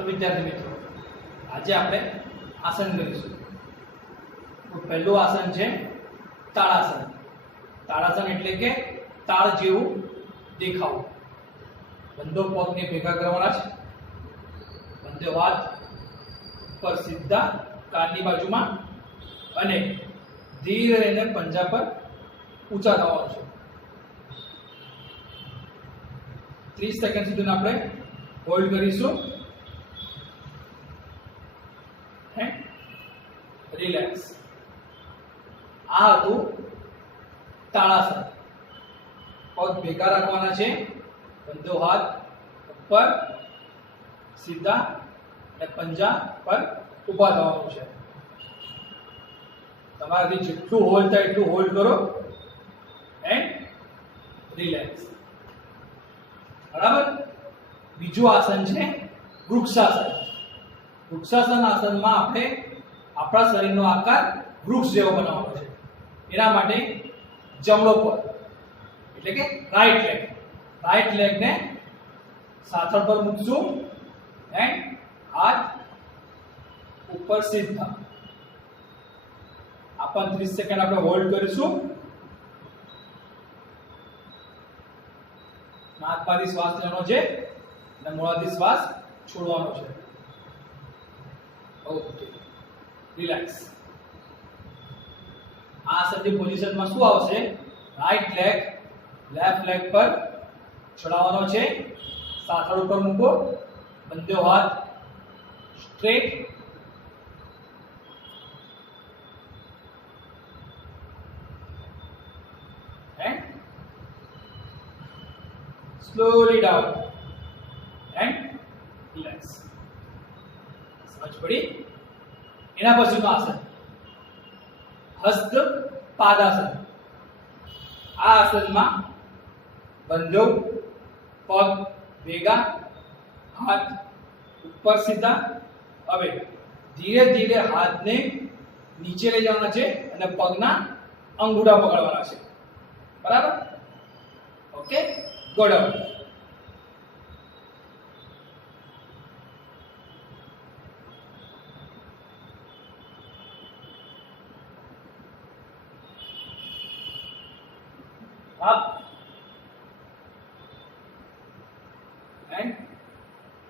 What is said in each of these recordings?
तो विद्यार्थी मित्रों आज आप आसन करीशुं। तो पहलू आसन है ताड़ासन। ताड़ासन एटले के ताड़ जेवुं देखावुं। बंधो पगने भेगा करवाना छे, बंधो हाथ पर सीधा काननी बाजुमां अने धीरे रहीने पंजा पर ऊंचा थवानुं छे। 30 सेकंड सुधी आपणे होल्ड करीशुं। रिलैक्स। आ हतुं ताड़ासन। पग भेगा राखवाना छे, बंधो हाथ ऊपर सीधा અને पंजा पर ऊभा थवानुं छे। तमाराथी जेटલું होल्ड થાય એટલું होल्ड करो एंड रिलैक्स। बराबर। बीजું आसन છે વૃક્ષાસન। વૃક્ષાસન આસનમાં આપણે આપણા શરીરનો આકાર વૃક્ષ જેવો બનાવવાનો છે। એના માટે જમણો પગ એટલે કે રાઈટ લેગ ને સાથળ પર મૂકશું એન્ડ हाथ ऊपर सीधा। अपन 30 सेकंड આપણે હોલ્ડ કરીશું। નાકમાંથી શ્વાસ લેવાનો છે અને મોઢાથી શ્વાસ છોડવાનો છે। Okay, relax. આ આસનની પોઝિશનમાં શું આવશે? રાઈટ લેગ લેફ્ટ લેગ પર ચડાવવાનો છે, સાથળ ઉપર મૂકો, બંને હાથ straight and slowly down and relax। समझ पड़ी? एना पछीनु आसन हस्त पादासन। आ आसन में बंधो पग भेगा, हाथ ऊपर सीधा। હવે ધીરે ધીરે હાથને નીચે લઈ જવાના છે અને પગના અંગૂઠા પકડવાના છે। બરાબર? Okay, good. Up and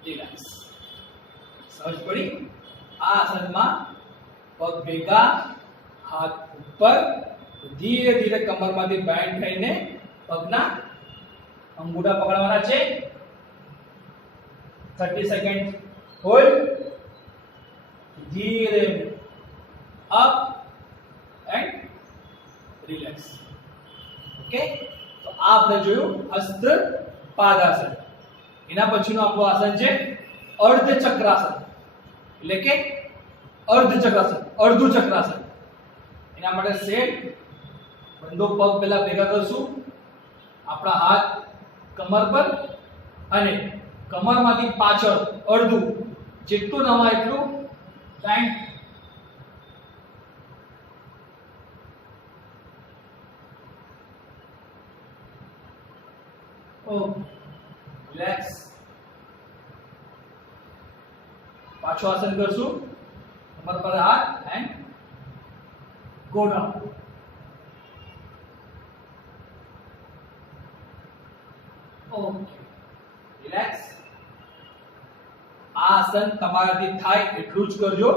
relax. समझ पड़ी? आ आसन में पग भेगा, हाथ ऊपर, धीरे धीरे कमर में बेंड थईने पगना अंगूठा पकड़वाना छे। 30 सेकंड होल्ड। धीरे अप एंड रिलैक्स। ओके, तो आपने जोयुं हस्त पादासन। एना पछीनो आपणो आसन छे अर्धचक्रासन એટલે કે અર્ધચક્રાસન, અર્ધું ચક્રાસન। એના માટે સેટ બંધો પગ પહેલા ભેગા કરશું, આપણા હાથ કમર પર અને કમરમાંથી પાછળ અડધું જેટલું નમાય એટલું બેન્ડ। રિલેક્સ। पाछो आसन करशु, कमर पर हाथ and go down. Okay, relax. आ आसन तमाराथी थाय એટલું જ કરજો।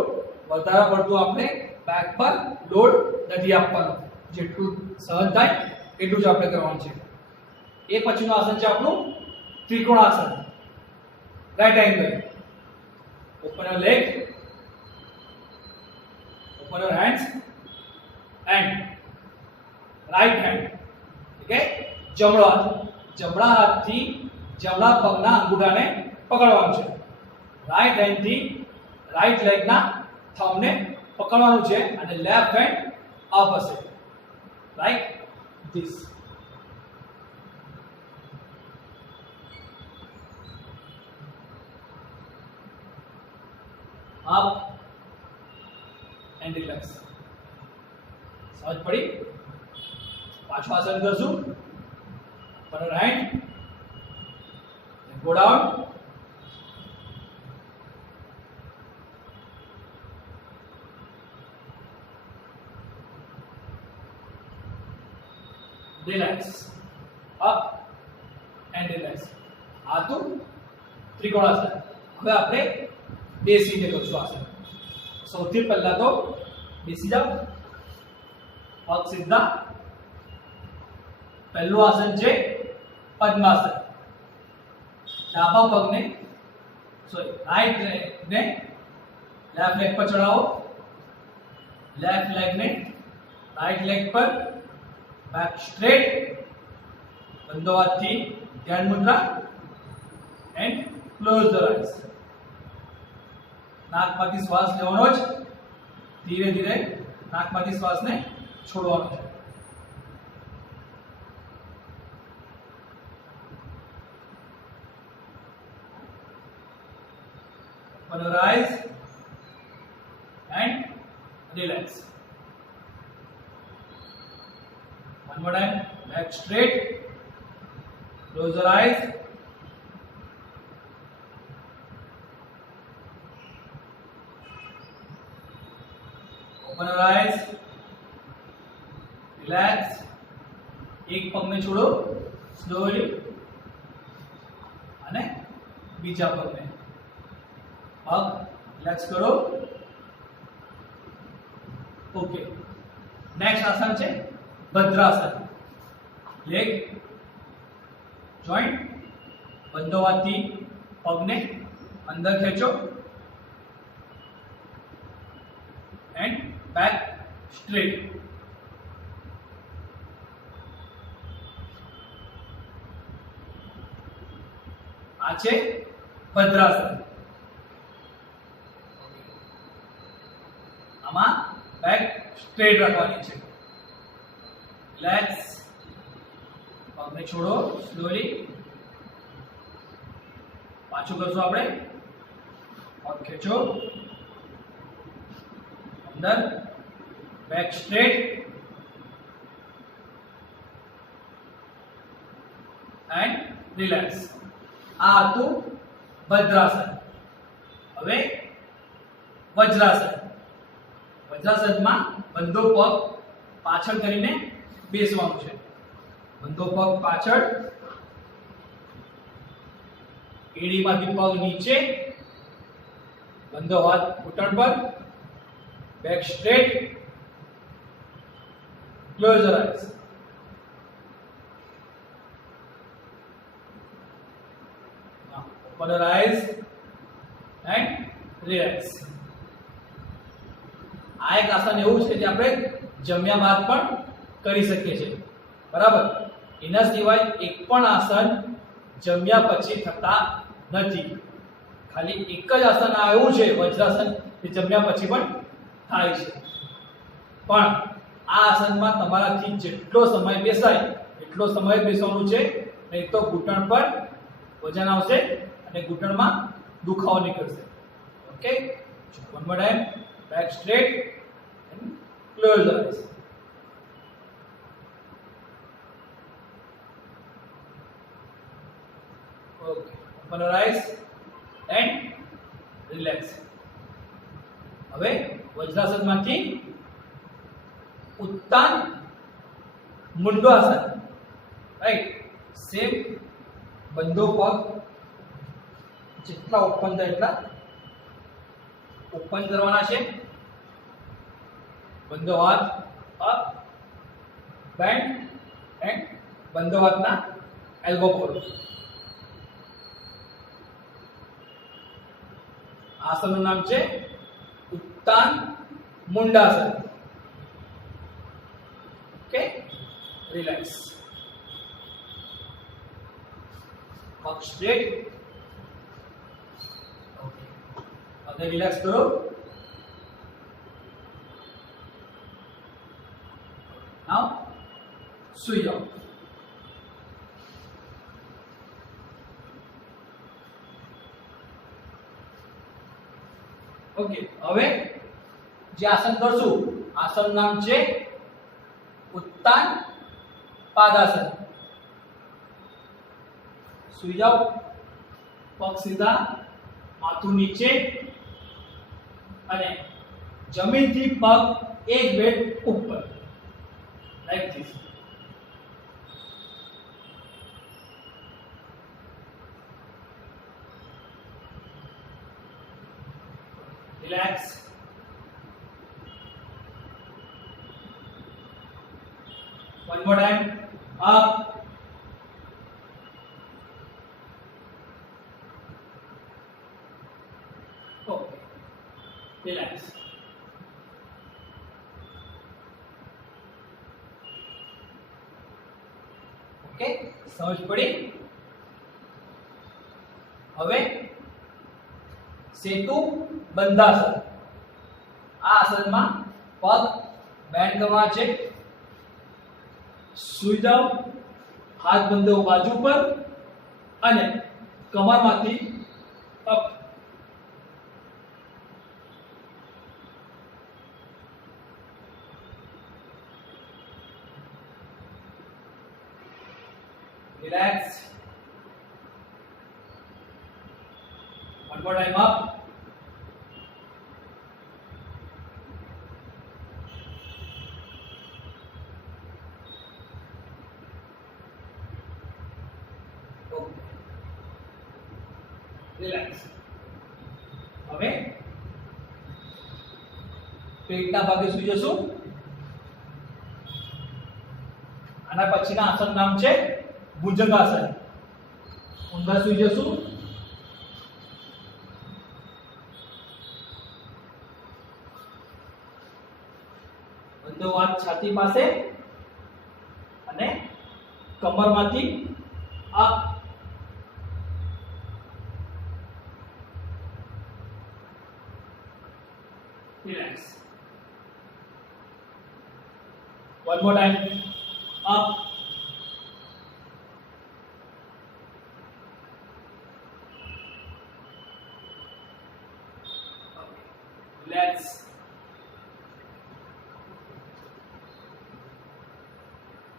વધારે પડતું આપણે બેક પર લોડ નથી આપવાનો। જેટલું સહજ થાય એટલું જ આપણે કરવાનું છે। એ પછીનું આસન છે આપણું ત્રિકોણાસન, right angle. Open your leg, open your hands and right hand। ठीक है? जमणो हाथ, जमणा हाथ थी जमणा पगना अंगूठाने पकड़वानुं छे। राइट हैंड थी राइट लेग ना थंब ने पकड़वानुं छे અને લેફ્ટ હેન્ડ અપ હશે, like this. Up and relax. समझ पड़ी? पाछो आसन करशु, पर right go down relax, up and relax. આ તો ત્રિકોણાસન. હવે આપણે બેસીને કરશું આસન. સૌથી પહેલા તો બેસી જાઓ, પગ સીધા. પહેલું આસન છે પદ્માસન. ડાબા પગને રાઈટ લેગને લેફ્ટ લેગ પર ચડાવો, લેફ્ટ લેગને રાઈટ લેગ પર, બેક સ્ટ્રેટ, બંધો હાથથી ધ્યાન મુદ્રા એન્ડ ક્લોઝ ધ આઈઝ. નાકમાંથી શ્વાસ લેવાનો જ, ધીરે ધીરે નાકમાંથી શ્વાસને છોડવાનો છે. Open your eyes and relax. One more time. Back straight. Close your eyes. Open your eyes. Relax. एक पग में छोड़ो slowly. અને બીજા પગને પગ રિલેક્સ કરો. ઓકે, નેક્સ્ટ આસન છે ભદ્રાસન. લેગ જોઈન્ટ, બંધો હાથથી પગને અંદર ખેંચો એન્ડ બેક સ્ટ્રેટ. આ છે ભદ્રાસન. આમાં બેક સ્ટ્રેટ રાખવાની છે. રિલેક્સ, પગને છોડો સ્લોલી. પાછું કરશું આપણે. પગ ખેંચો અંદર, બેક સ્ટ્રેટ એન્ડ રિલેક્સ. આ હતું ભદ્રાસન. હવે વજ્રાસન. વજ્રાસનમાં બંધો પગ પાછળ કરીને બેસવાનું છે. બંધો પગ પાછળ, એડીમાંથી પગ નીચે, બંધો હાથ ઘૂંટણ પર, back straight, close your eyes. Open your eyes and relax. આ એક આસન એવું છે જે આપણે જમ્યા બાદ પણ કરી શકીએ છીએ, બરાબર. એના સિવાય એક પણ આસન જમ્યા પછી થતા નથી. ખાલી એક જ આસન આ એવું છે વજ્રાસન, જે જમ્યા પછી પણ થાય છે. પણ આ આસનમાં તમારાથી જેટલો સમય બેસાય એટલો સમય બેસવાનું છે, નહીં તો ઘૂંટણ પર વજન આવશે અને ઘૂંટણમાં દુખાવો નીકળશે. Okay, one more time. Back straight and close the eyes. Okay, open your eyes and relax. હવે વજ્રાસનમાંથી ઉત્તાન મુંડો આસન. રાઈટ, સેમ બંધો પગ જેટલા ઓપન થાય એટલા ઓપન કરવાના છે. બંધો હાથ અપ, બેન્ડ એન્ડ બંધો હાથના એલ્બો ખોલો. આસનનું નામ છે ઉત્તાન મુંડાસન. Okay, relax. પગ સ્ટ્રેટ. ઓકે, હવે રિલેક્સ કરો. નાઉ સુઈ જાઓ. ઓકે, હવે જે આસન કરશું, આસન નામ છે ઉત્તાન પાદાસન. સુઈ જાઓ, પગ સીધા, માથું નીચે અને જમીનથી પગ એક બેડ ઉપર, like this. Relax, one more time, up, okay, relax. Okay, समझ पड़ी? હવે સેતુ બંધાસન, આ આસનમાં પગ બેન્ડ કરવા છે, સૂઈ જાઓ, હાથ બંધો બાજુ પર અને કમરમાંથી up, relax, one more time, up, okay, relax. હવે પેટના ભાગે સૂઈ જશું। આના પછીના આસન નામ છે ભુજંગાસન। ઊંધા સૂઈ જશું, બંધો હાથ છાતી પાસે અને કમરમાંથી up, relax, one more time, up, relax,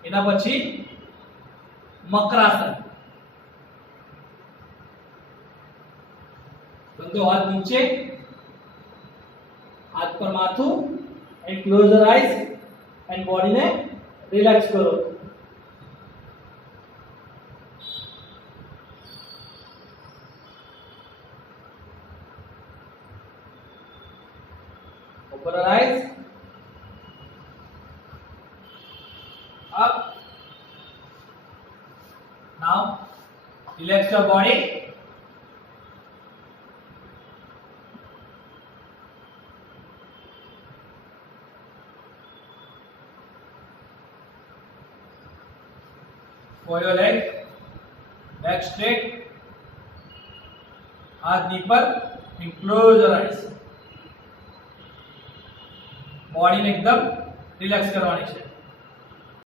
એના પછી મકરાસન। બંધો હાથ નીચે, हाथ पर माथू and close your eyes and body ने रिलैक्स करो। Open your eyes, up, now relax your body, for your leg, back straight, हाथ नी पर, and close your eyes, body ने एकदम रिलैक्स करवानी है।